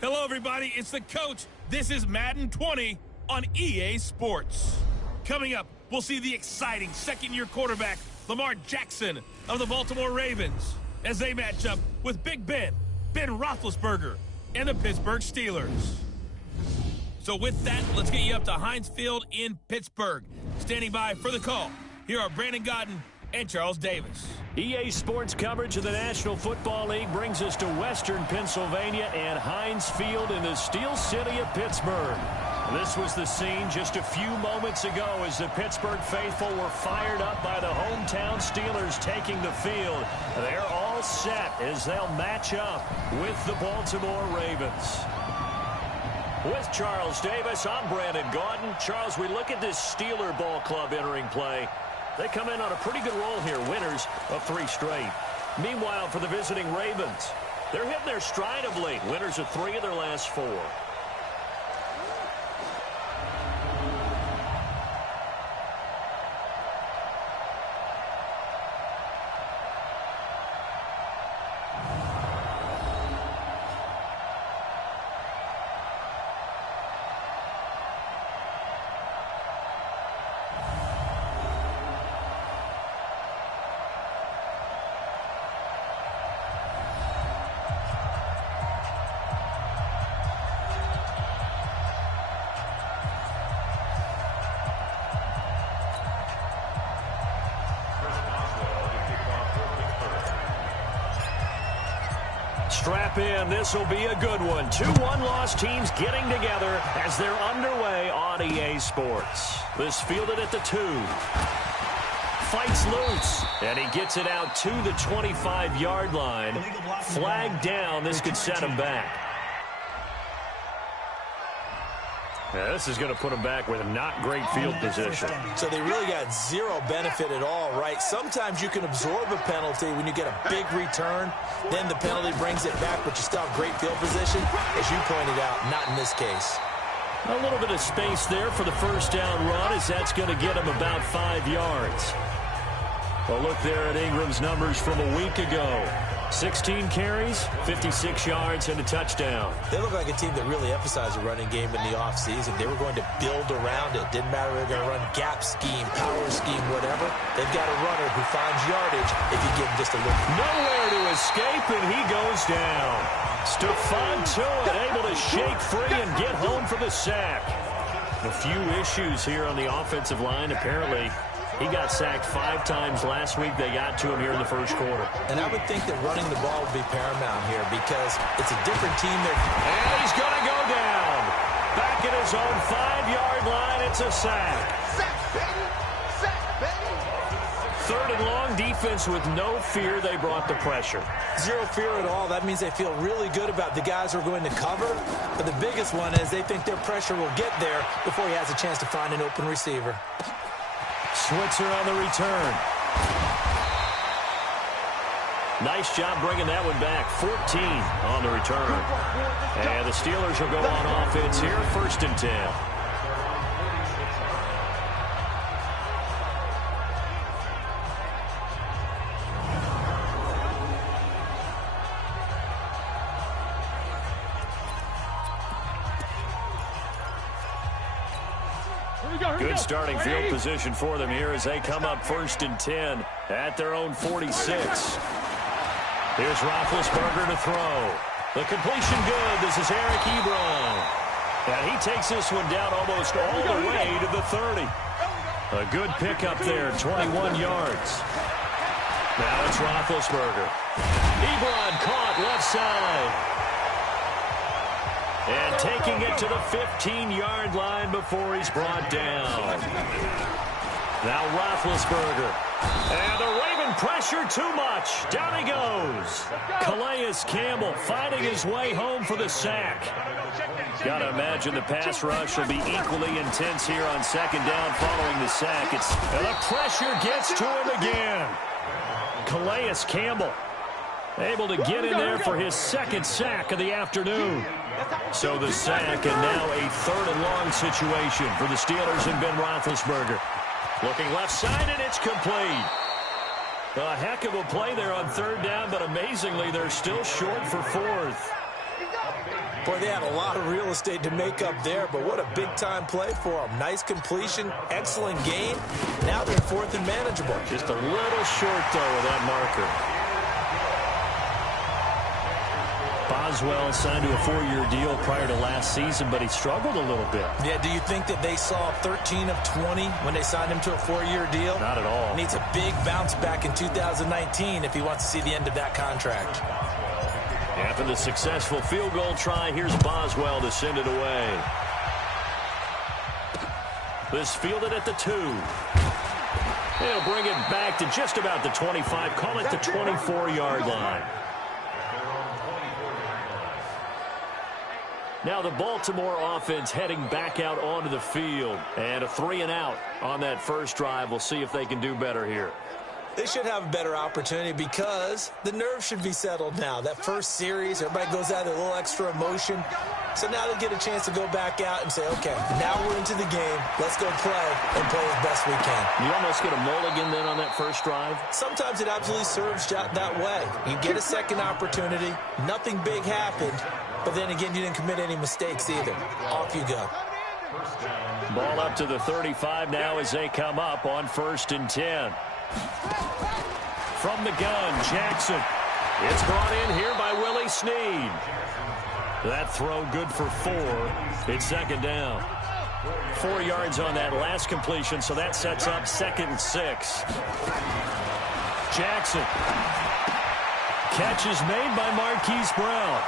Hello, everybody. It's the coach. This is Madden 20 on EA Sports. Coming up, we'll see the exciting second-year quarterback, Lamar Jackson of the Baltimore Ravens, as they match up with Big Ben Roethlisberger, and the Pittsburgh Steelers. So with that, let's get you up to Heinz Field in Pittsburgh. Standing by for the call, here are Brandon Godden and Charles Davis. EA Sports coverage of the National Football League brings us to Western Pennsylvania and Heinz Field in the Steel City of Pittsburgh. This was the scene just a few moments ago as the Pittsburgh faithful were fired up by the hometown Steelers taking the field. They're all set as they'll match up with the Baltimore Ravens. With Charles Davis, I'm Brandon Gaudin. Charles, we look at this Steeler ball club entering play. They come in on a pretty good roll here, winners of 3 straight. Meanwhile, for the visiting Ravens, they're hitting their stride of late, winners of 3 of their last 4. Strap in. This will be a good one. 2 one-loss teams getting together as they're underway on EA Sports. This fielded at the 2. Fights loose, and he gets it out to the 25-yard line. Flag down. This could set him back. Yeah, this is going to put them back with not great field position. So they really got zero benefit at all, right? Sometimes you can absorb a penalty when you get a big return. Then the penalty brings it back, but you still have great field position. As you pointed out, not in this case. A little bit of space there for the first down run, as that's going to get him about 5 yards. Well, look there at Ingram's numbers from a week ago. 16 carries, 56 yards, and a touchdown. They look like a team that really emphasized the running game in the offseason. They were going to build around it. Didn't matter if they were going to run gap scheme, power scheme, whatever. They've got a runner who finds yardage if you give him just a look. Nowhere to escape, and he goes down. Stephon Tuitt able to shake free and get home for the sack. A few issues here on the offensive line, apparently. He got sacked 5 times last week. They got to him here in the first quarter. And I would think that running the ball would be paramount here because it's a different team there. And he's going to go down. Back at his own 5-yard line. It's a sack. Sack, baby. Sack, baby. 3rd and long, defense with no fear. They brought the pressure. Zero fear at all. That means they feel really good about the guys who are going to cover. But the biggest one is they think their pressure will get there before he has a chance to find an open receiver. Switzer on the return. Nice job bringing that one back. 14 on the return. And the Steelers will go on offense here, 1st and 10. Good starting field position for them here as they come up 1st and 10 at their own 46. Here's Roethlisberger to throw. The completion good. This is Eric Ebron. And he takes this one down almost all the way to the 30. A good pickup there, 21 yards. Now it's Roethlisberger. Ebron caught left side. And taking it to the 15-yard line before he's brought down. Now Roethlisberger. And the Raven pressure too much. Down he goes. Calais Campbell finding his way home for the sack. Got to imagine the pass rush will be equally intense here on 2nd down following the sack. And the pressure gets to him again. Calais Campbell able to get in there for his 2nd sack of the afternoon. So the sack, and now a 3rd and long situation for the Steelers and Ben Roethlisberger. Looking left side, and it's complete. A heck of a play there on 3rd down, but amazingly, they're still short for 4th. Boy, they had a lot of real estate to make up there, but what a big-time play for them. Nice completion, excellent game. Now they're 4th and manageable. Just a little short, though, of that marker. Boswell signed to a 4-year deal prior to last season, but he struggled a little bit. Yeah, do you think that they saw 13 of 20 when they signed him to a 4-year deal? Not at all. Needs a big bounce back in 2019 if he wants to see the end of that contract. After the successful field goal try, here's Boswell to send it away. This fielded at the 2. They'll bring it back to just about the 25. Call it the 24-yard line. Now the Baltimore offense heading back out onto the field. And a 3-and-out on that first drive. We'll see if they can do better here. They should have a better opportunity because the nerves should be settled now. That first series, everybody goes out with a little extra emotion. So now they get a chance to go back out and say, okay, now we're into the game. Let's go play and play as best we can. You almost get a mulligan then on that first drive? Sometimes it absolutely serves that way. You get a second opportunity. Nothing big happened. But then again, you didn't commit any mistakes either. Off you go. Ball up to the 35 now as they come up on 1st and 10. From the gun, Jackson. It's brought in here by Willie Snead. That throw good for 4. It's 2nd down. 4 yards on that last completion, so that sets up 2nd and 6. Jackson. Catch is made by Marquise Brown.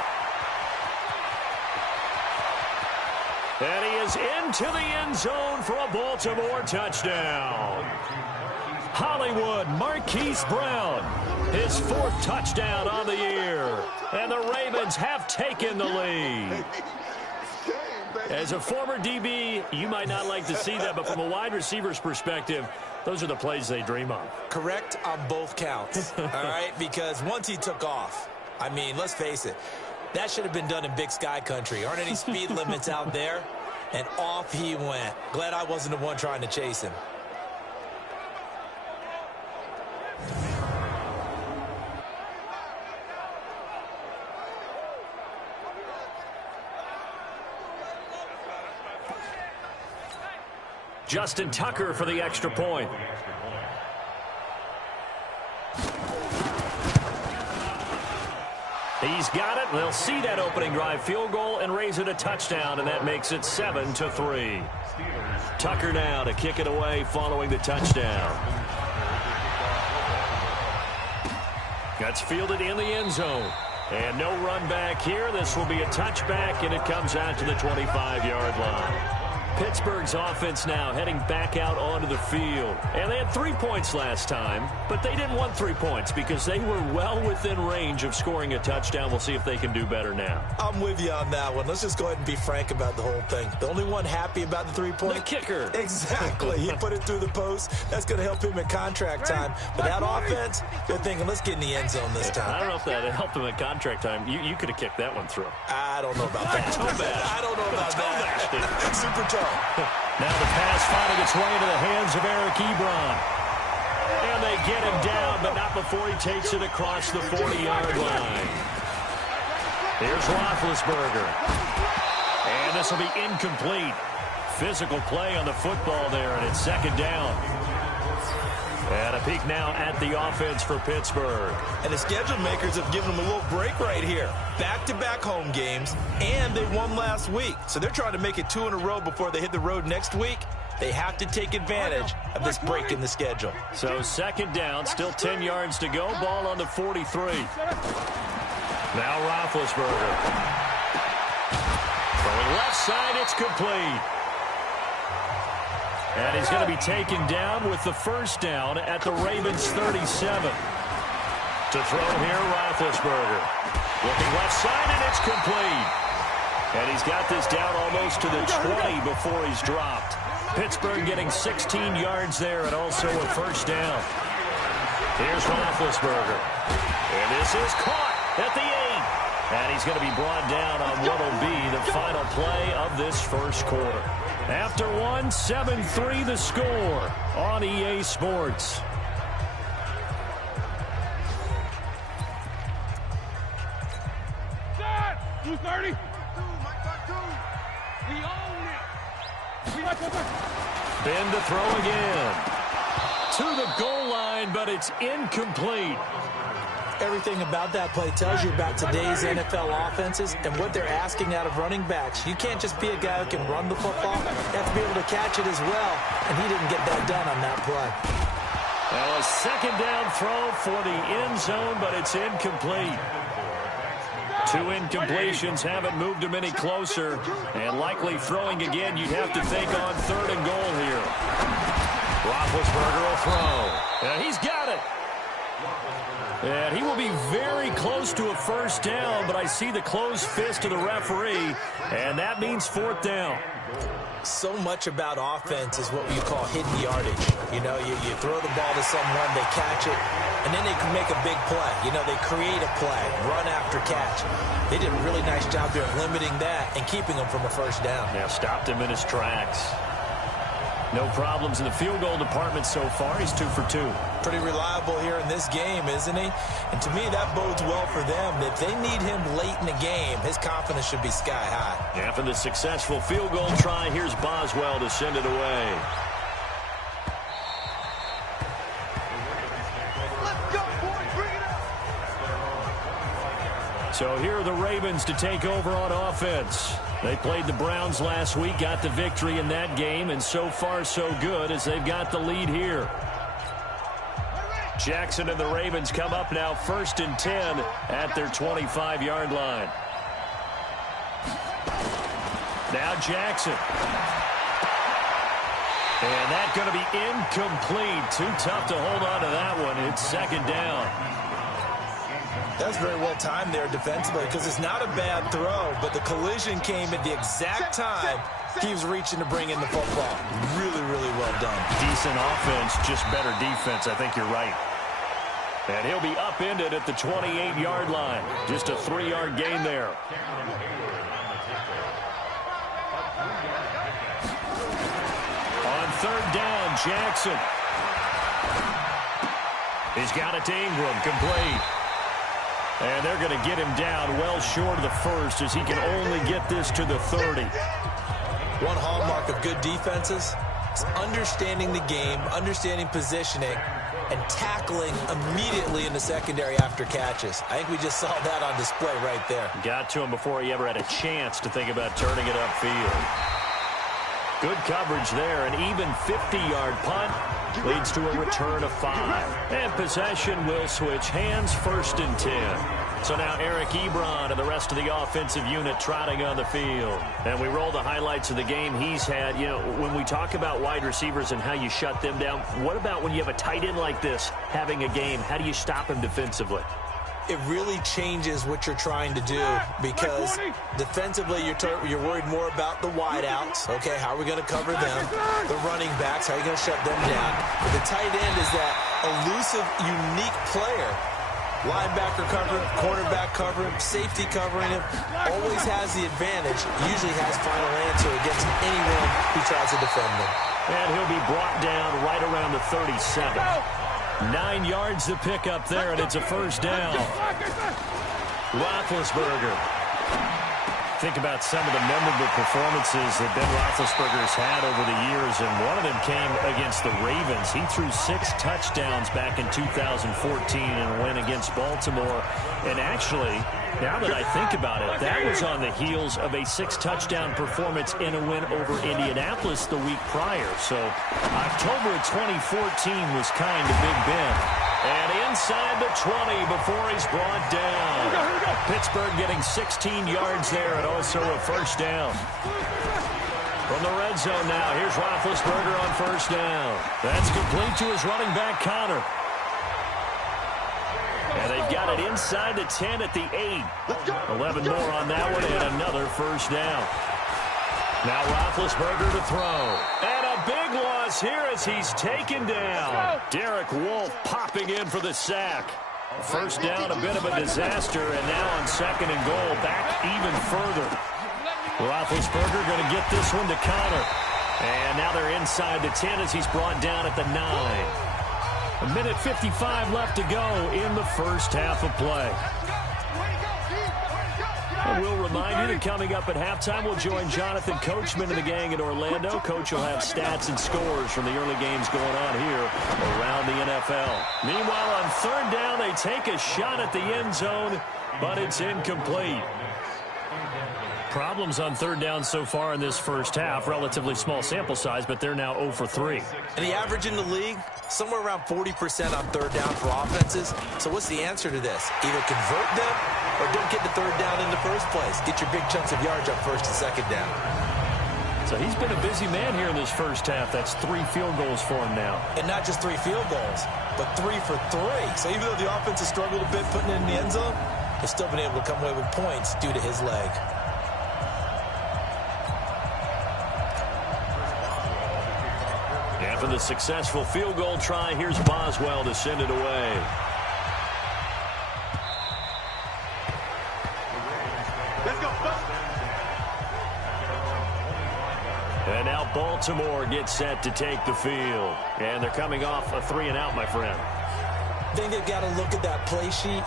And he is into the end zone for a Baltimore touchdown. Hollywood, Marquise Brown, his 4th touchdown on the year. And the Ravens have taken the lead. As a former DB, you might not like to see that, but from a wide receiver's perspective, those are the plays they dream of. Correct on both counts, all right? Because once he took off, I mean, let's face it, that should have been done in Big Sky Country. Aren't any speed limits out there? And off he went. Glad I wasn't the one trying to chase him. Justin Tucker for the extra point. He's got it. They'll see that opening drive field goal and raise it a touchdown, and that makes it 7-3. Tucker now to kick it away following the touchdown. That's fielded in the end zone. And no run back here. This will be a touchback, and it comes out to the 25-yard line. Pittsburgh's offense now heading back out onto the field. And they had 3 points last time, but they didn't want 3 points because they were well within range of scoring a touchdown. We'll see if they can do better now. I'm with you on that one. Let's just go ahead and be frank about the whole thing. The only one happy about the 3-point? The kicker. Exactly. He put it through the post. That's going to help him in contract time. But that offense, they're thinking, let's get in the end zone this time. I don't know if that helped him in contract time. You could have kicked that one through. I don't know about that. I don't know about that. Super tough. Now the pass finding its way into the hands of Eric Ebron. And they get him down, but not before he takes it across the 40-yard line. Here's Roethlisberger. And this will be incomplete. Physical play on the football there, and it's 2nd down. And a peek now at the offense for Pittsburgh. And the schedule makers have given them a little break right here. Back-to-back home games, and they won last week. So they're trying to make it 2 in a row before they hit the road next week. They have to take advantage of this break in the schedule. So 2nd down, still 10 yards to go. Ball on the 43. Now Roethlisberger. Throwing left side, it's complete. And he's going to be taken down with the 1st down at the Ravens' 37. To throw here, Roethlisberger. Looking left side, and it's complete. And he's got this down almost to the 20 before he's dropped. Pittsburgh getting 16 yards there and also a 1st down. Here's Roethlisberger. And this is caught at the 8. And he's going to be brought down on what will be the final play of this first quarter. After 1, 7-3 the score on EA Sports. Set! 230. Spin to throw again. To the goal line, but it's incomplete. Everything about that play tells you about today's NFL offenses and what they're asking out of running backs. You can't just be a guy who can run the football. You have to be able to catch it as well, and he didn't get that done on that play. Well, a second down throw for the end zone, but it's incomplete. 2 incompletions haven't moved him any closer, and likely throwing again, you'd have to think on 3rd and goal here. Roethlisberger will throw. And he's got it. And he will be very close to a first down, but I see the closed fist of the referee, and that means 4th down. So much about offense is what you call hidden yardage. You know, you throw the ball to someone, they catch it, and then they can make a big play. You know, they create a play, run after catch. They did a really nice job there of limiting that and keeping him from a first down. Yeah, stopped him in his tracks. No problems in the field goal department so far. He's 2 for 2. Pretty reliable here in this game, isn't he? And to me, that bodes well for them. If they need him late in the game, his confidence should be sky high. After the successful field goal try, here's Boswell to send it away. Let's go, boys. Bring it up. So here are the Ravens to take over on offense. They played the Browns last week, got the victory in that game, and so far so good as they've got the lead here. Jackson and the Ravens come up now 1st and 10 at their 25-yard line. Now Jackson. And that's going to be incomplete. Too tough to hold on to that one. It's 2nd down. That's very well timed there defensively because it's not a bad throw, but the collision came at the exact time he was reaching to bring in the football. Really, really well done. Decent offense, just better defense. I think you're right. And he'll be upended at the 28-yard line. Just a 3-yard gain there. On 3rd down, Jackson. He's got it to Ingram, complete. And they're going to get him down well short of the 1st as he can only get this to the 30. One hallmark of good defenses is understanding the game, understanding positioning, and tackling immediately in the secondary after catches. I think we just saw that on display right there. Got to him before he ever had a chance to think about turning it upfield. Good coverage there. An even 50-yard punt leads to a return of 5. And possession will switch hands, 1st and 10. So now Eric Ebron and the rest of the offensive unit trotting on the field. And we roll the highlights of the game he's had. You know, when we talk about wide receivers and how you shut them down, what about when you have a tight end like this having a game? How do you stop him defensively? It really changes what you're trying to do because defensively you're worried more about the wideouts. Okay, how are we going to cover them? The running backs, how are you going to shut them down? But the tight end is that elusive, unique player. Linebacker covering, cornerback covering, safety covering him. Always has the advantage. Usually has final answer against anyone who tries to defend him. And he'll be brought down right around the 37. 9 yards to pick up there, and it's a 1st down. Roethlisberger. Think about some of the memorable performances that Ben Roethlisberger's had over the years, and one of them came against the Ravens. He threw 6 touchdowns back in 2014 and went against Baltimore. And actually, now that I think about it, that was on the heels of a 6-touchdown performance in a win over Indianapolis the week prior. So October of 2014 was kind to Big Ben. And inside the 20 before he's brought down. Pittsburgh getting 16 yards there and also a 1st down. From the red zone now, here's Roethlisberger on 1st down. That's complete to his running back, Connor. And they've got it inside the 10 at the 8. 11 more on that one and another 1st down. Now Roethlisberger to throw. And a big loss here as he's taken down. Derek Wolfe popping in for the sack. 1st down, a bit of a disaster, and now on 2nd and goal, back even further. Roethlisberger going to get this one to Connor. And now they're inside the 10 as he's brought down at the 9. 1:55 left to go in the 1st half of play. And we'll remind you that coming up at halftime, we'll join Jonathan Coachman and the gang in Orlando. Coach will have stats and scores from the early games going on here around the NFL. Meanwhile, on third down, they take a shot at the end zone, but it's incomplete. Problems on third down so far in this first half. Relatively small sample size, but they're now 0 for 3. And the average in the league, somewhere around 40% on third down for offenses. So what's the answer to this? Either convert them or don't get the third down in the first place. Get your big chunks of yards up first and second down. So he's been a busy man here in this first half. That's 3 field goals for him now. And not just 3 field goals, but 3 for 3. So even though the offense has struggled a bit putting it in the end zone, they've still been able to come away with points due to his leg. After the successful field goal try, here's Boswell to send it away. Let's go. And now Baltimore gets set to take the field. And they're coming off a 3-and-out, my friend. I think they've got to look at that play sheet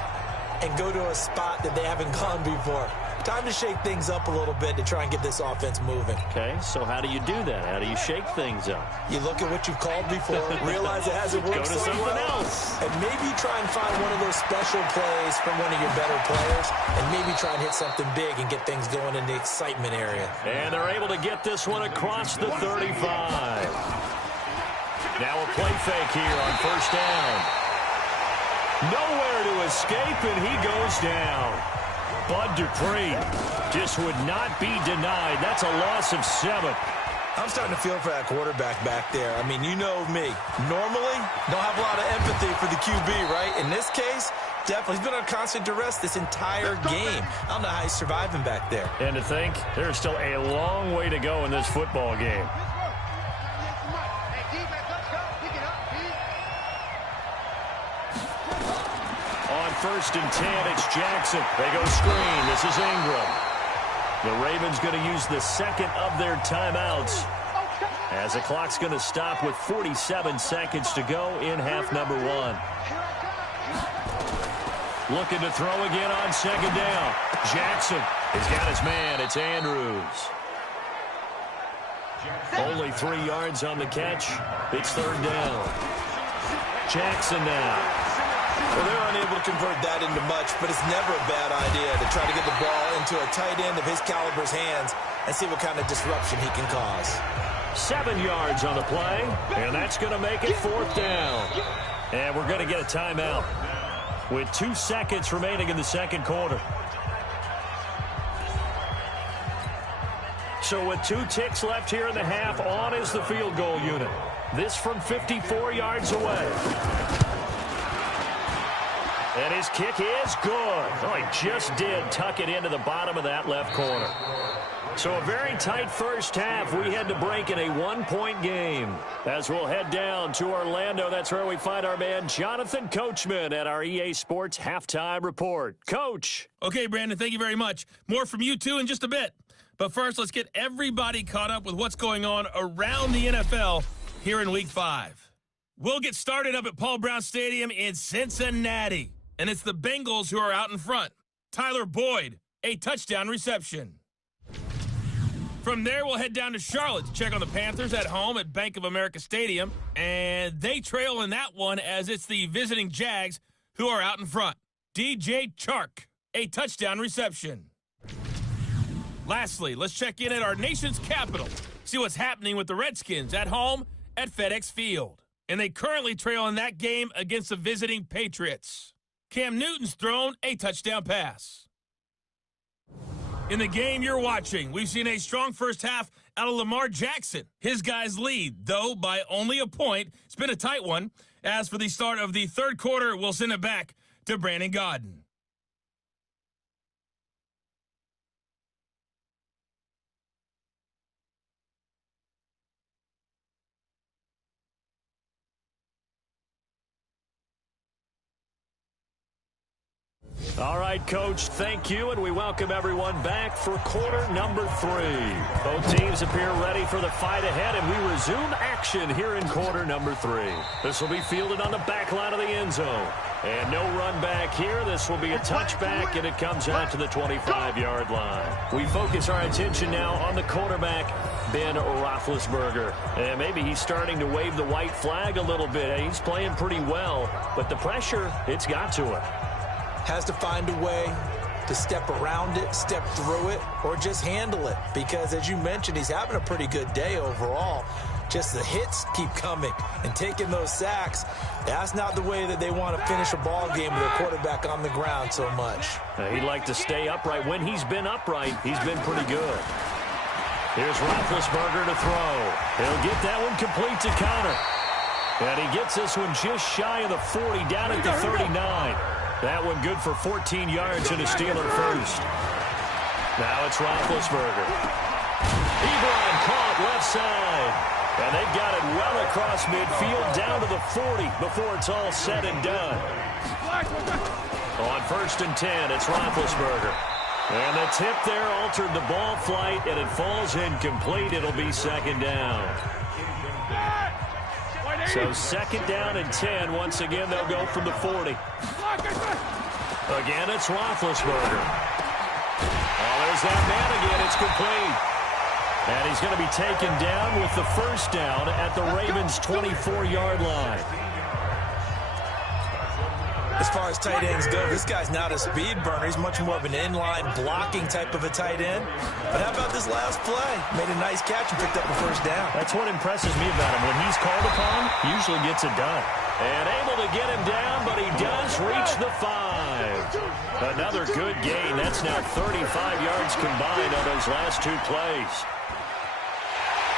and go to a spot that they haven't gone before. Time to shake things up a little bit to try and get this offense moving. Okay, so how do you do that? How do you shake things up? You look at what you've called before, realize it hasn't worked Go to so something well, else. and maybe try and find one of those special plays from one of your better players, and maybe try and hit something big and get things going in the excitement area. And they're able to get this one across the 35. Now a play fake here on first down. Nowhere to escape, and he goes down. Bud Dupree just would not be denied. That's a loss of 7. I'm starting to feel for that quarterback back there. I mean, you know me. Normally, don't have a lot of empathy for the QB, right? In this case, definitely. He's been on constant duress this entire game. I don't know how he's surviving back there. And to think, there's still a long way to go in this football game. First and 10, it's Jackson. They go screen. This is Ingram. The Ravens going to use the second of their timeouts as the clock's going to stop with 47 seconds to go in half number 1. Looking to throw again on second down. Jackson has got his man. It's Andrews. Only 3 yards on the catch. It's third down. Jackson now. Well, they're unable to convert that into much, but it's never a bad idea to try to get the ball into a tight end of his caliber's hands and see what kind of disruption he can cause. 7 yards on the play, and that's going to make it fourth down. And we're going to get a timeout with 2 seconds remaining in the second quarter. So with 2 ticks left here in the half, on is the field goal unit. This from 54 yards away. And his kick is good. Oh, he just did tuck it into the bottom of that left corner. So a very tight first half. We had to break in a 1-point game. As we'll head down to Orlando, that's where we find our man Jonathan Coachman at our EA Sports Halftime Report. Coach. Okay, Brandon, thank you very much. More from you, too, in just a bit. But first, let's get everybody caught up with what's going on around the NFL here in Week 5. We'll get started up at Paul Brown Stadium in Cincinnati. And it's the Bengals who are out in front. Tyler Boyd, a touchdown reception. From there, we'll head down to Charlotte to check on the Panthers at home at Bank of America Stadium. And they trail in that one as it's the visiting Jags who are out in front. DJ Chark, a touchdown reception. Lastly, let's check in at our nation's capital. See what's happening with the Redskins at home at FedEx Field. And they currently trail in that game against the visiting Patriots. Cam Newton's thrown a touchdown pass. In the game you're watching, we've seen a strong first half out of Lamar Jackson. His guys lead, though, by only a point. It's been a tight one. As for the start of the third quarter, we'll send it back to Brandon Godden. All right, Coach, thank you, and we welcome everyone back for quarter number 3. Both teams appear ready for the fight ahead, and we resume action here in quarter number 3. This will be fielded on the back line of the end zone. And no run back here. This will be a touchback, and it comes out to the 25-yard line. We focus our attention now on the quarterback, Ben Roethlisberger. And maybe he's starting to wave the white flag a little bit. He's playing pretty well, but the pressure, it's got to him. Has to find a way to step around it, step through it, or just handle it. Because, as you mentioned, he's having a pretty good day overall. Just the hits keep coming and taking those sacks. That's not the way that they want to finish a ball game with their quarterback on the ground so much. He'd like to stay upright. When he's been upright, he's been pretty good. Here's Roethlisberger to throw. He'll get that one complete to Connor. And he gets this one just shy of the 40, down at the 39. That one good for 14 yards and a Steeler first. Now it's Roethlisberger. Ebron caught left side. And they've got it well across midfield down to the 40 before it's all said and done. On 1st and 10, it's Roethlisberger. And the tip there altered the ball flight, and it falls incomplete. It'll be 2nd down. So 2nd down and 10. Once again, they'll go from the 40. Again, it's Roethlisberger. Oh, there's that man again. It's complete. And he's going to be taken down with the 1st down at the Ravens' 24-yard line. As far as tight ends go, this guy's not a speed burner. He's much more of an inline blocking type of a tight end. But how about this last play? Made a nice catch and picked up a 1st down. That's what impresses me about him. When he's called upon, he usually gets it done. And able to get him down, but he does reach the 5. Another good gain. That's now 35 yards combined on those last 2 plays.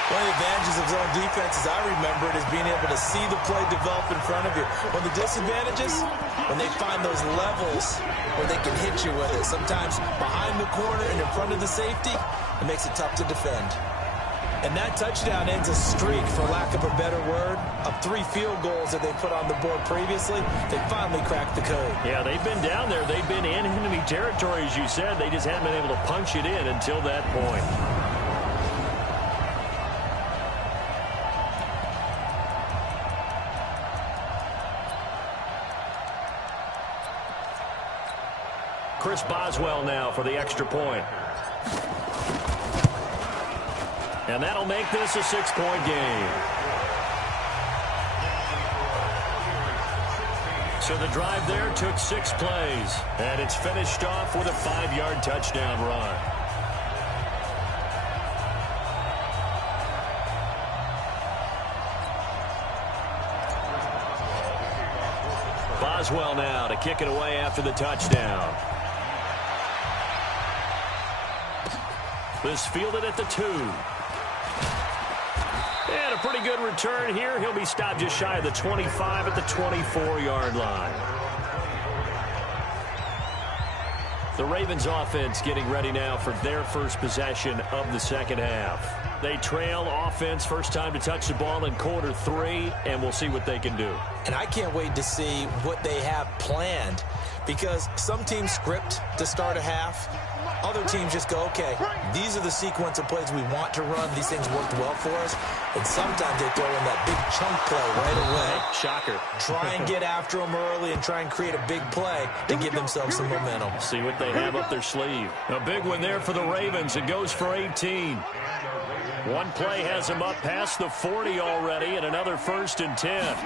One of the advantages of zone defense, as I remember it, is being able to see the play develop in front of you. One of the disadvantages, when they find those levels where they can hit you with it. Sometimes behind the corner and in front of the safety, it makes it tough to defend. And that touchdown ends a streak, for lack of a better word, of 3 field goals that they put on the board previously. They finally cracked the code. Yeah, they've been down there. They've been in enemy territory, as you said. They just haven't been able to punch it in until that point. Chris Boswell now for the extra point. And that'll make this a 6-point game. So the drive there took 6 plays. And it's finished off with a 5-yard touchdown run. Boswell now to kick it away after the touchdown. This fielded at the 2. And a pretty good return here. He'll be stopped just shy of the 25 at the 24-yard line. The Ravens offense getting ready now for their first possession of the 2nd half. They trail offense, first time to touch the ball in quarter 3, and we'll see what they can do. And I can't wait to see what they have planned, because some teams script to start a half. Other teams just go, okay, these are the sequence of plays we want to run. These things worked well for us. And sometimes they throw in that big chunk play right away. Shocker. Try and get after them early and try and create a big play to give themselves some momentum. See what they have up their sleeve. A big one there for the Ravens. It goes for 18. One play has him up past the 40 already, and another 1st and 10.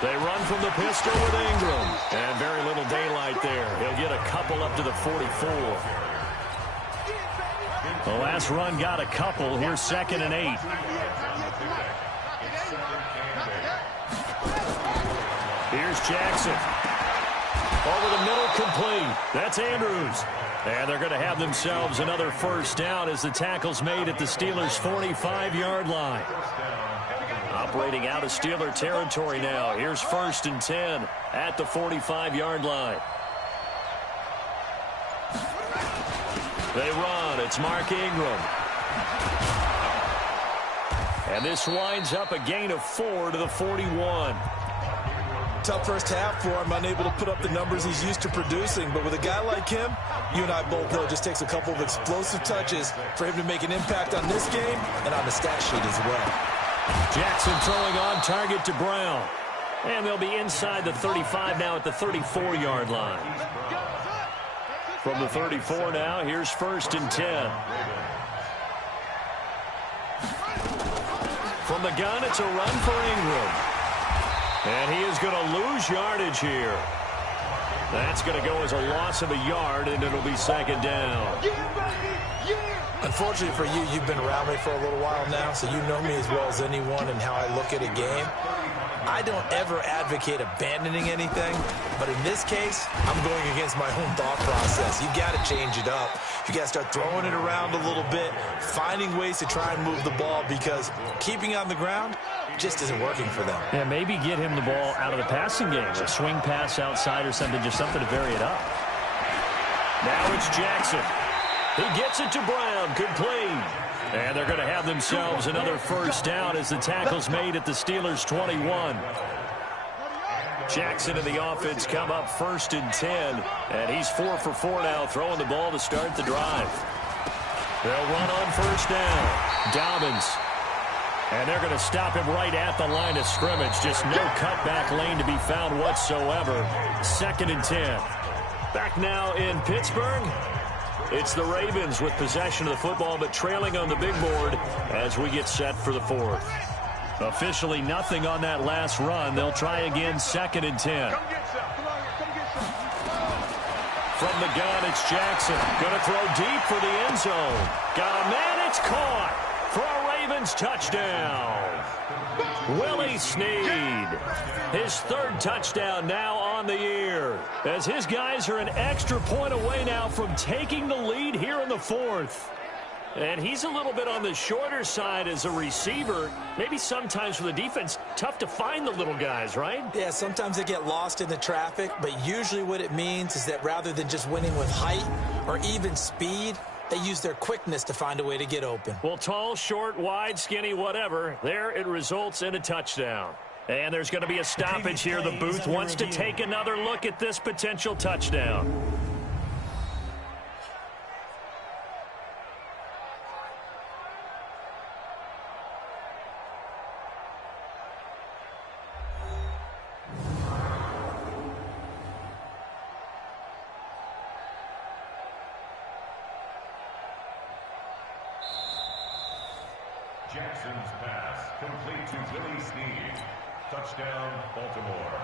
They run from the pistol with Ingram. And very little daylight there. He'll get a couple up to the 44. The last run got a couple. Here's 2nd and 8. Here's Jackson. Over the middle, complete. That's Andrews. And they're going to have themselves another 1st down as the tackle's made at the Steelers' 45-yard line. Operating out of Steeler territory now. Here's 1st and 10 at the 45-yard line. They run. It's Mark Ingram. And this winds up a gain of 4 to the 41. tough first half for him, unable to put up the numbers he's used to producing. But with a guy like him, you and I both know it just takes a couple of explosive touches for him to make an impact on this game and on the stat sheet as well. Jackson throwing on target to Brown. And they'll be inside the 35 now at the 34-yard line. From the 34 now, here's 1st and 10. From the gun, it's a run for Ingram. And he is going to lose yardage here. That's going to go as a loss of a yard, and it'll be 2nd down. Unfortunately for you, you've been around me for a little while now, so you know me as well as anyone and how I look at a game. I don't ever advocate abandoning anything, but in this case, I'm going against my own thought process. You've got to change it up. You got to start throwing it around a little bit, finding ways to try and move the ball, because keeping on the ground just isn't working for them. Yeah, maybe get him the ball out of the passing game, a swing pass outside or something, just something to vary it up. Now it's Jackson. He gets it to Brown, complete. And they're going to have themselves another 1st down as the tackle's made at the Steelers' 21. Jackson and the offense come up 1st and 10. And he's 4 for 4 now, throwing the ball to start the drive. They'll run on 1st down. Dobbins. And they're going to stop him right at the line of scrimmage. Just no cutback lane to be found whatsoever. 2nd and 10. Back now in Pittsburgh. It's the Ravens with possession of the football, but trailing on the big board as we get set for the 4th. Officially nothing on that last run. They'll try again, 2nd and 10. From the gun, it's Jackson. Going to throw deep for the end zone. Got a man, it's caught for a Ravens touchdown. Willie Snead, his 3rd touchdown now on the year, as his guys are an extra point away now from taking the lead here in the 4th. And he's a little bit on the shorter side as a receiver. Maybe sometimes for the defense, tough to find the little guys, right? Yeah, sometimes they get lost in the traffic, but usually what it means is that rather than just winning with height or even speed, they use their quickness to find a way to get open. Well, tall, short, wide, skinny, whatever. There it results in a touchdown. And there's going to be a stoppage here. The booth wants to take another look at this potential touchdown. Jackson's pass complete to Willie Snead. Touchdown, Baltimore.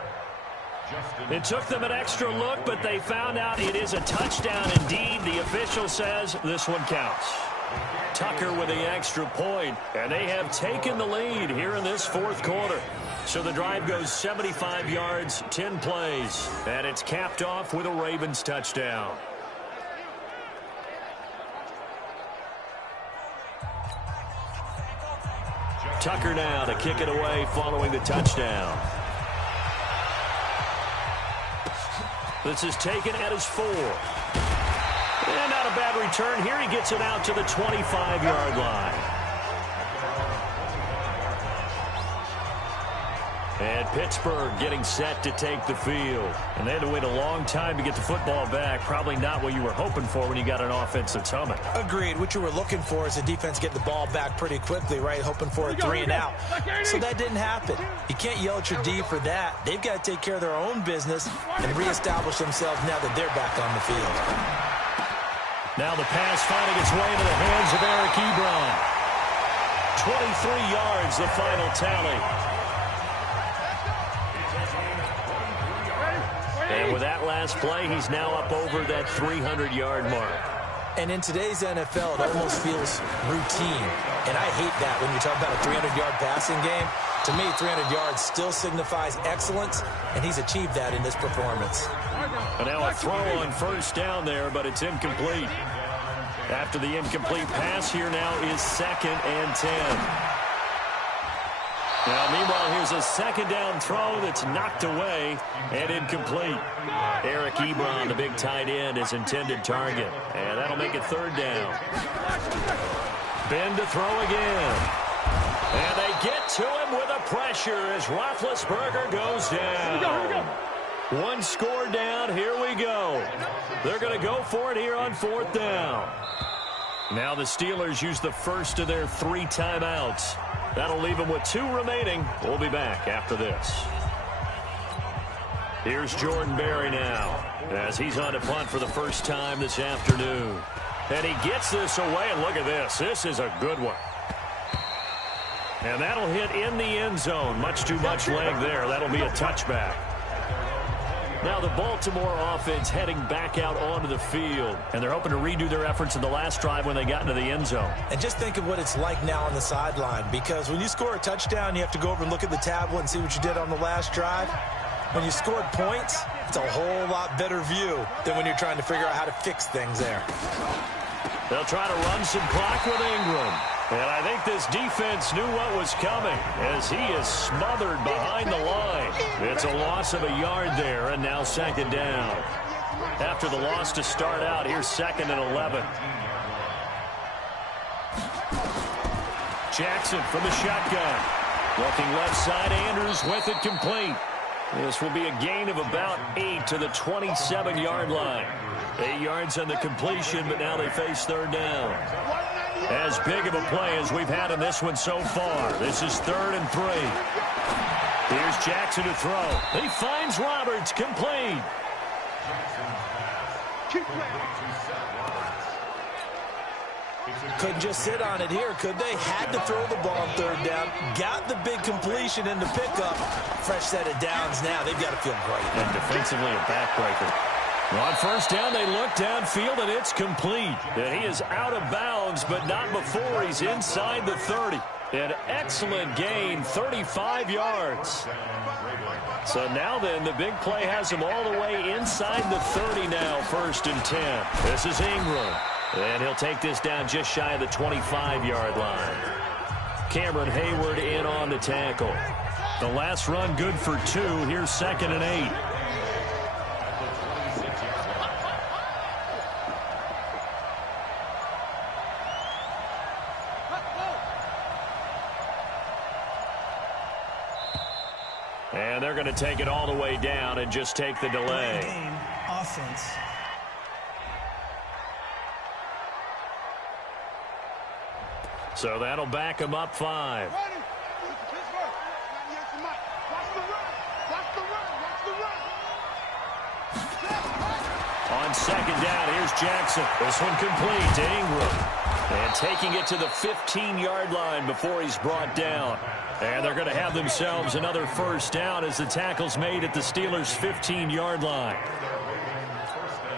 It took them an extra look, but they found out it is a touchdown indeed. The official says this one counts. Tucker with the extra point, and they have taken the lead here in this 4th quarter. So the drive goes 75 yards, 10 plays, and it's capped off with a Ravens touchdown. Tucker now to kick it away following the touchdown. This is taken at his 4. And not a bad return. Here he gets it out to the 25-yard line. And Pittsburgh getting set to take the field. And they had to wait a long time to get the football back. Probably not what you were hoping for when you got an offensive tunnel. Agreed. What you were looking for is the defense get the ball back pretty quickly, right? Hoping for a 3 and out. So that didn't happen. You can't yell at your D for that. They've got to take care of their own business and reestablish themselves now that they're back on the field. Now the pass finding its way into the hands of Eric Ebron. 23 yards, the final tally. And with that last play, he's now up over that 300-yard mark. And in today's NFL, it almost feels routine. And I hate that when you talk about a 300-yard passing game. To me, 300 yards still signifies excellence, and he's achieved that in this performance. And now a throw on 1st down there, but it's incomplete. After the incomplete pass, here now is 2nd and 10. Now, meanwhile, here's a 2nd down throw that's knocked away and incomplete. Eric Ebron, the big tight end, is intended target. And that'll make it 3rd down. Ben to throw again. And they get to him with a pressure as Roethlisberger goes down. Here we go. One score down. Here we go. They're going to go for it here on 4th down. Now the Steelers use the first of their 3 timeouts. That'll leave them with 2 remaining. We'll be back after this. Here's Jordan Berry now as he's on to punt for the first time this afternoon. And he gets this away, and look at this. This is a good one. And that'll hit in the end zone. Much too much leg there. That'll be a touchback. Now the Baltimore offense heading back out onto the field. And they're hoping to redo their efforts in the last drive when they got into the end zone. And just think of what it's like now on the sideline. Because when you score a touchdown, you have to go over and look at the tablet and see what you did on the last drive. When you scored points, it's a whole lot better view than when you're trying to figure out how to fix things there. They'll try to run some clock with Ingram. And I think this defense knew what was coming as he is smothered behind the line. It's a loss of a yard there, and now 2nd down. After the loss to start out, here's 2nd and 11. Jackson from the shotgun. Looking left side, Andrews with it complete. This will be a gain of about 8 to the 27-yard line. 8 yards on the completion, but now they face 3rd down. As big of a play as we've had in this one so far. This is 3rd and 3. Here's Jackson to throw. He finds Roberts, complete. Couldn't just sit on it here, could they? Had to throw the ball on 3rd down. Got the big completion in the pickup. Fresh set of downs now. They've got to feel great. And defensively a backbreaker. On 1st down, they look downfield, and it's complete. And he is out of bounds, but not before he's inside the 30. An excellent gain, 35 yards. So now then, the big play has him all the way inside the 30 now, 1st and 10. This is Ingram. And he'll take this down just shy of the 25-yard line. Cameron Hayward in on the tackle. The last run good for 2. Here's 2nd and 8. And they're going to take it all the way down and just take the delay. Game offense. So that'll back him up 5. On 2nd down, here's Jackson. This one complete to Ingram. And taking it to the 15-yard line before he's brought down. And they're going to have themselves another 1st down as the tackle's made at the Steelers' 15-yard line.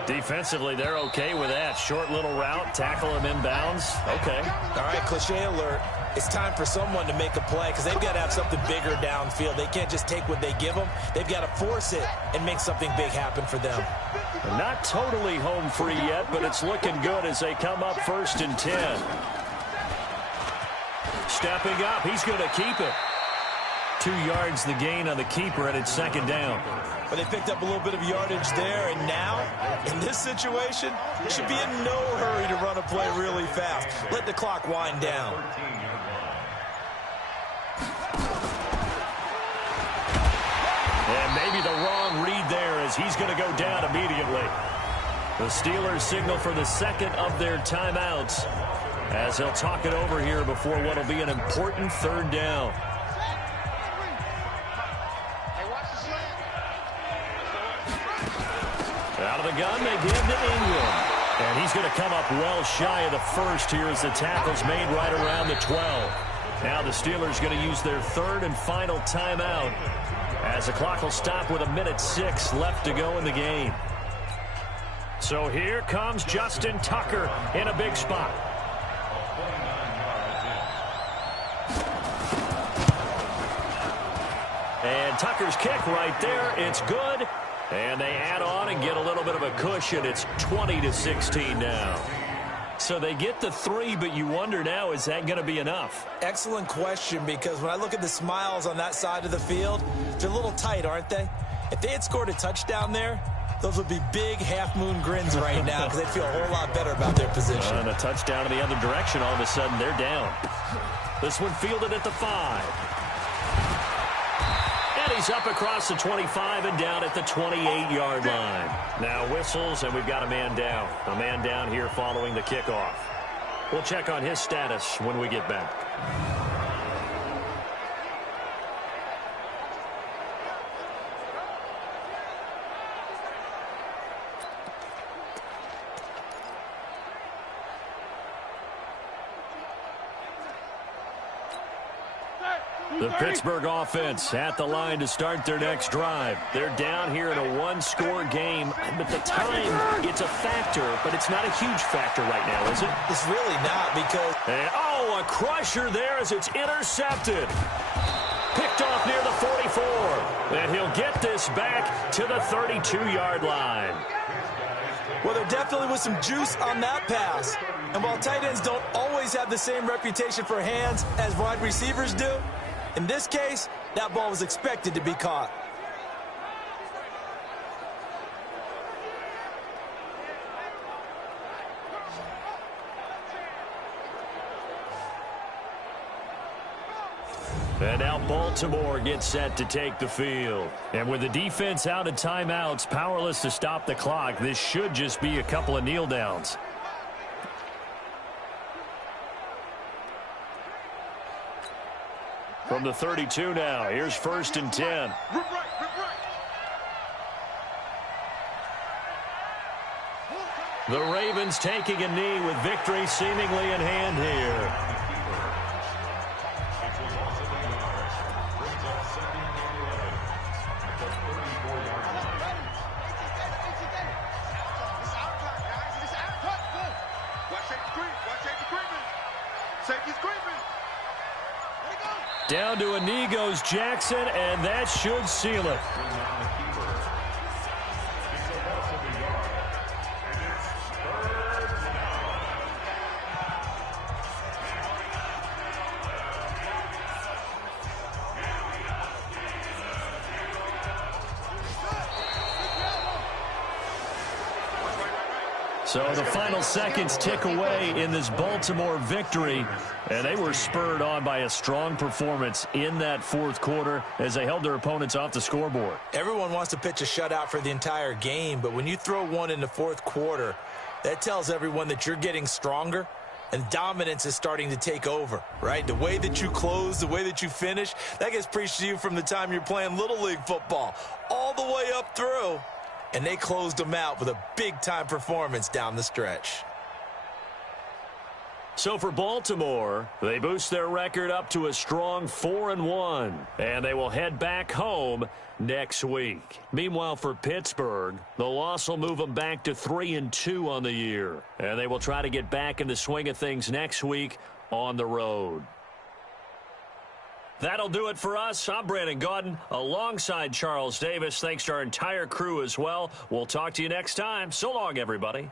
Defensively, they're okay with that. Short little route, tackle him inbounds. Okay. All right, cliche alert. It's time for someone to make a play because they've got to have something bigger downfield. They can't just take what they give them. They've got to force it and make something big happen for them. Not totally home free yet, but it's looking good as they come up 1st and 10. Stepping up, he's going to keep it. 2 yards the gain on the keeper, and it's 2nd down. But they picked up a little bit of yardage there, and now, in this situation, should be in no hurry to run a play really fast. Let the clock wind down. And maybe the wrong read there as he's going to go down immediately. The Steelers signal for the 2nd of their timeouts as they'll talk it over here before what will be an important 3rd down. Out of the gun, they give to Ingram. And he's going to come up well shy of the 1st here as the tackle's made right around the 12. Now the Steelers going to use their 3rd and final timeout as the clock will stop with 1:06 left to go in the game. So here comes Justin Tucker in a big spot. And Tucker's kick right there. It's good. And they add on and get a little bit of a cushion. It's 20-16 now. So they get the 3, but you wonder now, is that going to be enough? Excellent question, because when I look at the smiles on that side of the field, they're a little tight, aren't they? If they had scored a touchdown there, those would be big half-moon grins right now because they'd feel a whole lot better about their position. And a touchdown in the other direction, all of a sudden they're down. This one fielded at the 5. he's up across the 25 and down at the 28-yard line. Now whistles, and we've got a man down. A man down here following the kickoff. We'll check on his status when we get back. The Pittsburgh offense at the line to start their next drive. They're down here in a one-score game, but the time, it's a factor, but it's not a huge factor right now, is it? It's really not because... And, a crusher there as it's intercepted. Picked off near the 44. And he'll get this back to the 32-yard line. Well, there definitely was some juice on that pass. And while tight ends don't always have the same reputation for hands as wide receivers do, in this case, that ball was expected to be caught. And now Baltimore gets set to take the field. And with the defense out of timeouts, powerless to stop the clock, this should just be a couple of kneel downs. From the 32 now, here's 1st and 10. The Ravens taking a knee with victory seemingly in hand here. Down to a knee goes Jackson, and that should seal it. So the final seconds tick away in this Baltimore victory, and they were spurred on by a strong performance in that fourth quarter as they held their opponents off the scoreboard. Everyone wants to pitch a shutout for the entire game, but when you throw one in the fourth quarter, that tells everyone that you're getting stronger and dominance is starting to take over, right? The way that you close, the way that you finish, that gets preached to you from the time you're playing Little League football all the way up through. And they closed them out with a big-time performance down the stretch. So for Baltimore, they boost their record up to a strong 4-1, and they will head back home next week. Meanwhile, for Pittsburgh, the loss will move them back to 3-2 on the year, and they will try to get back in the swing of things next week on the road. That'll do it for us. I'm Brandon Gaudin alongside Charles Davis. Thanks to our entire crew as well. We'll talk to you next time. So long, everybody.